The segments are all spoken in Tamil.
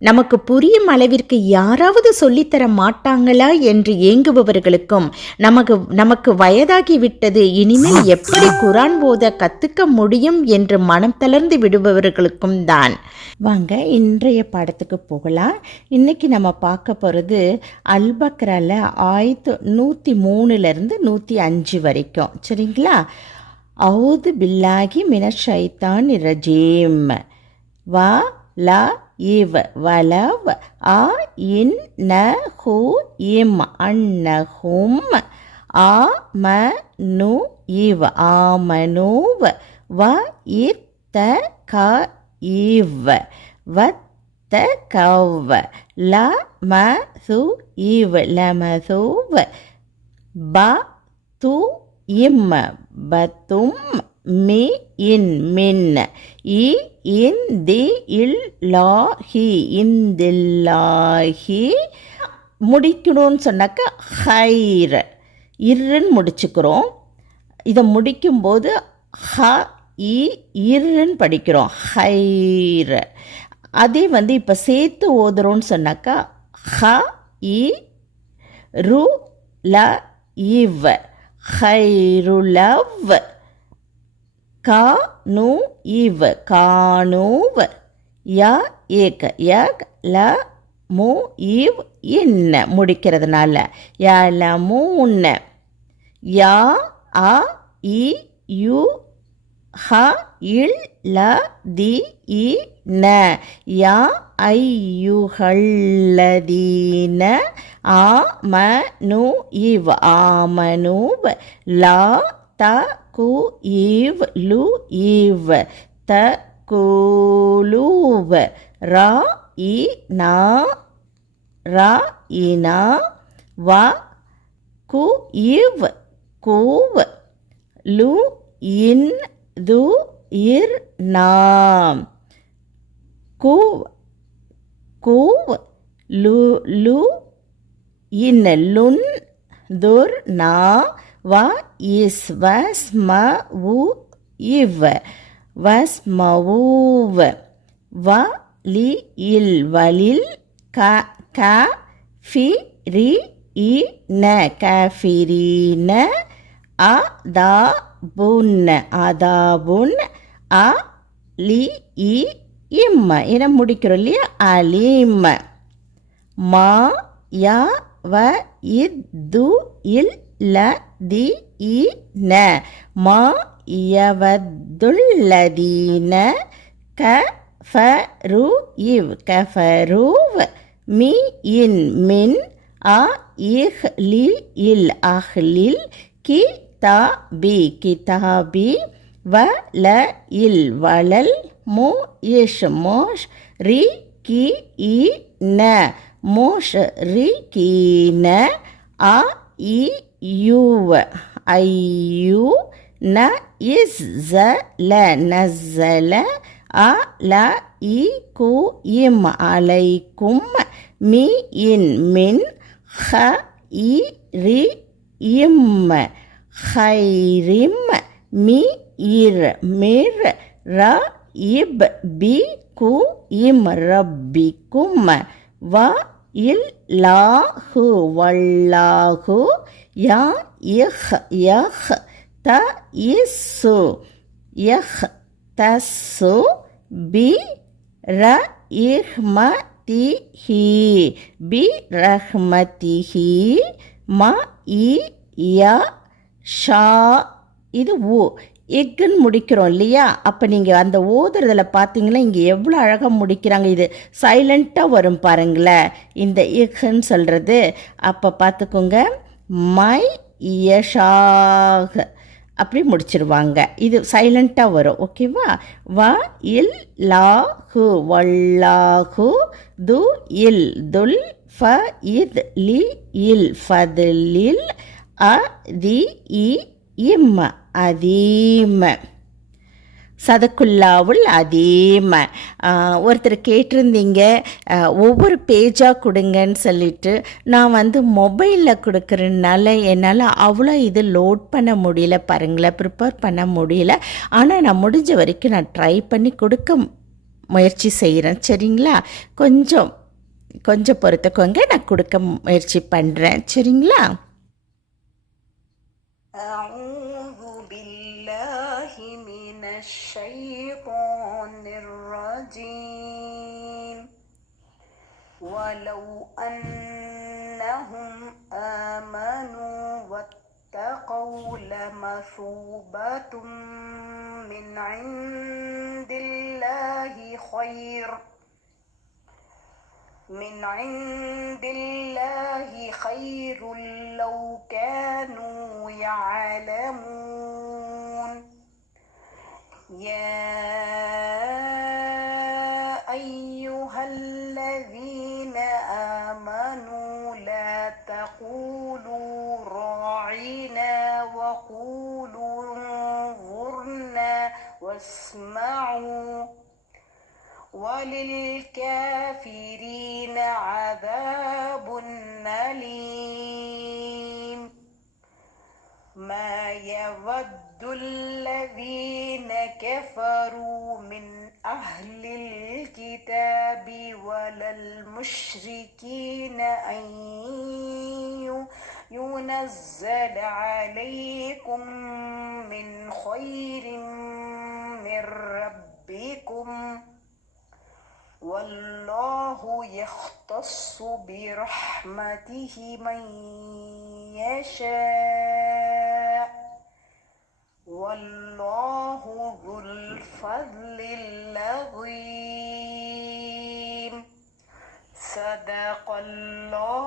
நமக்கு புரியும் அளவிற்கு யாராவது சொல்லித்தர மாட்டாங்களா என்று ஏங்குபவர்களுக்கும் நமக்கு நமக்கு வயதாகி விட்டது இனிமேல் எப்படி குரான் போத கற்றுக்க முடியும் என்று மனம் தளர்ந்து விடுபவர்களுக்கும் தான். வாங்க இன்றைய பாடத்துக்கு போகலாம். இன்னைக்கு நம்ம பார்க்க போகிறது அல்பக்ரால ஆயிரத்து நூற்றி மூணுலேருந்து நூற்றி அஞ்சு வரைக்கும். சரிங்களா? அவுது பில்லாகி மின ஷைத்தான் ரஜீம். வா லா இவ வலவ ஆ இன் ந ஹூ இம் அன்னஹும் ஆ ம நு இவ ஆமனுவ வ இத்த க இவ வத்த கவ ல ம சு இவ் லமசுவ் ப து இம் பத்தும் மி இன் மின். இ இன் தி இல் லாஹி இந்தில்லாஹி. முடிக்கணும்னு சொன்னாக்கா ஹைர். இருன்னு முடிச்சுக்கிறோம். இதை முடிக்கும்போது ஹ இ இருன்னு படிக்கிறோம். ஹைர். அதே வந்து இப்போ சேர்த்து ஓதுறோன்னு சொன்னாக்கா ஹ இ ரு ல இவ். ஹைருலவ் கா நு இவ் காணுவ். யா ஏக யக் ல மு இவ் இன்ன முடிக்கிறதுனால. ய ல மூன்ன யா அ இ யு ஹ இல் ல தி இ ந. யா ஐயுகல்லதீன ஆமனு இவ் ஆமனுவ் லா த கு ஈவ் லு ஈவ். த கூலுவ் ரா இ நா ரா இனா வ கு இவ் கூவ். லு இன் து இர் நாம் கூவ். கூவ். லு லு இன் லுன் துர் நா. வ இஸ் வஸ் ம உ இவ் வஸ் மவுவ் வ லி இல் வலில் க க ஃபி ரி இ ந கஃபிரீன அ தா புன் அதாபுன் அ லி இ இம் என முடிக்கிறோம் இல்லையா? அலீம். மா யா வ இத்து இல் ல தி இ ந. மா யவதுல்லதீன. க ஃப ரு இவ். கஃபருவ் மி இன் மின். அ இஹ் லி இல். அஹ்லில் கி தா பி. கிதாபி வ ல இல். வளல். மு இஷ். மோஷ். ரி கி இ ந. மோஷ். ரி கி ந. அ இ யூவ ஐயூ ந இஸ் ஸ ல நஸ்ஸல அ ல இ கு இம் அலைக்கும் மி இன் மின் ஹ இ ரி இம் ஹைரிம் மி இர் மிர் ர இப் பி கு இம் ரப்பிக்கும் வ இல் லாஹு வல்லாஹு யா இஹ் யஹ் த இஸ்ஸு யஹ் தஸ்ஸு பி ர இஹ்மதிஹி பி ரஹ்மதிஹி ம இ ய ஷா இது ஊ எக்குன்னு முடிக்கிறோம் இல்லையா? அப்போ நீங்கள் அந்த ஓதுறதில் பார்த்தீங்கன்னா இங்கே எவ்வளோ அழகாக முடிக்கிறாங்க. இது சைலண்ட்டாக வரும் பாருங்களேன். இந்த இஹ்ன்னு சொல்கிறது அப்போ பார்த்துக்கோங்க மை யஷாக அப்படி முடிச்சிருவாங்க. இது சைலண்ட்டாக வரும். ஓகேவா வ? இல் லா ஹு வல்லாஹு து இல். துல் ஃப இத் லி இல். ஃபதில் அ தி இ இம் அதீம் சதக்குல்லாவுள் அதீம. ஒருத்தர் கேட்டிருந்தீங்க ஒவ்வொரு பேஜாக கொடுங்கன்னு சொல்லிட்டு நான் வந்து மொபைலில் கொடுக்குறதுனால என்னால் அவ்வளோ இது லோட் பண்ண முடியல பாருங்களேன் ப்ரிப்பேர் பண்ண முடியல. ஆனால் நான் முடிஞ்ச வரைக்கும் நான் ட்ரை பண்ணி கொடுக்க முயற்சி செய்கிறேன் சரிங்களா? கொஞ்சம் கொஞ்சம் பொறுத்துக்கோங்க நான் கொடுக்க முயற்சி பண்ணுறேன் சரிங்களா? الشيطان الرجيم. ولو أنهم آمنوا واتقوا لمثوبة من عند الله خير من عند الله خير لو كانوا يعلمون. يا أيها الذين آمنوا لا تقولوا راعنا وقولوا انظرنا واسمعوا وللكافرين عذاب أليم. ما يود الذين كفروا من أهل الكتاب ولا المشركين أن ينزل عليكم من خير من ربكم. والله يختص برحمته من يشاء. والله ذو الفضل العظيم. صدق الله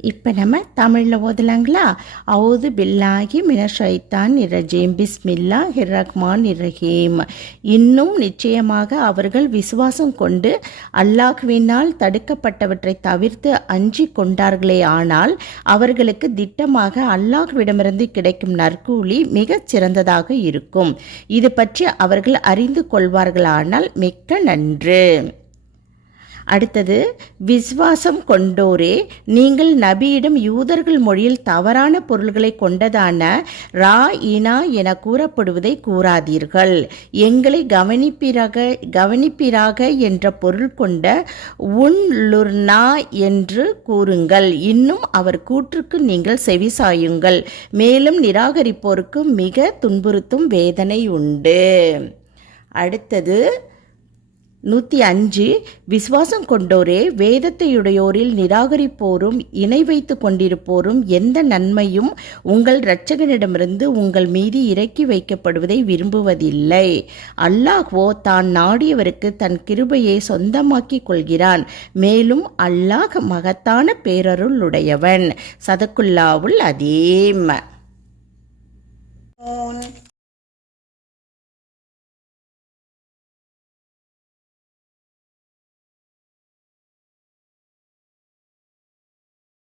இப்போ நம்ம தமிழில் ஓதலாங்களா? அவுது பில்லாகி மின ஷைத்தான் இரஜீம் பிஸ்மில்லா ஹிர்ரஹ்மான் இரஹீம் இன்னும் நிச்சயமாக அவர்கள் விசுவாசம் கொண்டு அல்லாஹ்வினால் தடுக்கப்பட்டவற்றை தவிர்த்து அஞ்சி கொண்டார்களே ஆனால் அவர்களுக்கு திட்டமாக அல்லாஹ்விடமிருந்து கிடைக்கும் நற்கூலி மிகச் சிறந்ததாக இருக்கும். இது பற்றி அவர்கள் அறிந்து கொள்வார்களானால் மிக்க நன்று. அடுத்தது விஸ்வாசம் கொண்டோரே நீங்கள் நபியிடம் யூதர்கள் மொழியில் தவறான பொருள்களை கொண்டதான ரா இனா என கூறப்படுவதை கூறாதீர்கள். எங்களை கவனிப்பிராக கவனிப்பிராக என்ற பொருள் கொண்ட உன் லுர்னா என்று கூறுங்கள். இன்னும் அவர் கூற்றுக்கு நீங்கள் செவிசாயுங்கள் மேலும் நிராகரிப்போருக்கு மிக துன்புறுத்தும் வேதனை உண்டு. அடுத்தது நூற்றி அஞ்சு விசுவாசம் கொண்டோரே வேதத்தையுடையோரில் நிராகரிப்போரும் இணை வைத்து கொண்டிருப்போரும் எந்த நன்மையும் உங்கள் இரட்சகனிடமிருந்து உங்கள் மீது இறக்கி வைக்கப்படுவதை விரும்புவதில்லை. அல்லாஹ்வோ தான் நாடியவருக்கு தன் கிருபையை சொந்தமாக்கிக் கொள்கிறான். மேலும் அல்லாஹ் மகத்தான பேரருள் உடையவன். சதக்குல்லாவுல் அதீம்.